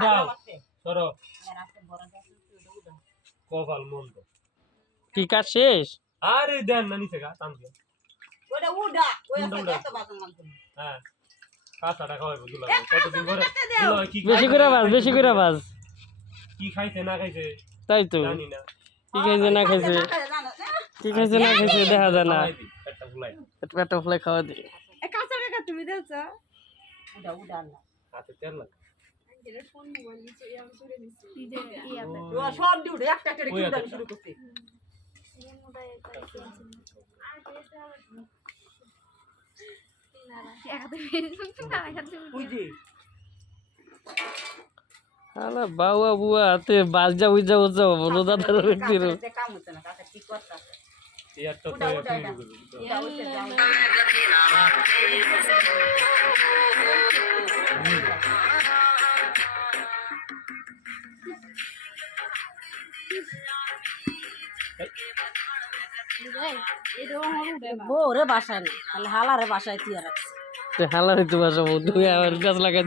দাও সরো কপাল মন্দ কি কাজ শেষ? আরে দেন না নিচে গা টান দিয়ে ওটা উডা ওই আছে এত বাজে মাল তুমি হ্যাঁ কাঁচাটা খাওয়াইবো দুলা কতদিন পরে দুলা কি বেশি করে বাজ, বেশি করে বাজ। কি খাইছে না খাইছে তাই তো, জানি না কি খাইছে না খাইছে, কি খাইছে না খাইছে দেখা যায় না। খাওয়াই দি পেটটা ফুলাই পেট ফুলে খাওয়া দি। এ কাঁচা কাকা তুমি দেছ উডা উডা না হাতে তেল লাগে এর ফোন মোবাইল নিচে আমি সরে নিছি ও সব দিউড়ে একটা করে কি উডা শুরু করতে বুঝি আলা বাবা বুয়া হাতে বাজা বুঝা বুঝা রোজা ধরে রাখতি রো। কাম হচ্ছে না কাকা ঠিক করতে আছে ইয়ার তো উডা উডা শুরু করবো এটা হচ্ছে যাও বউরে বাসায় না তাহলে হালারে বাসায় তুই রাখছিস হালারে তো বাসা বউ, তুমি আমার গাছ লাগা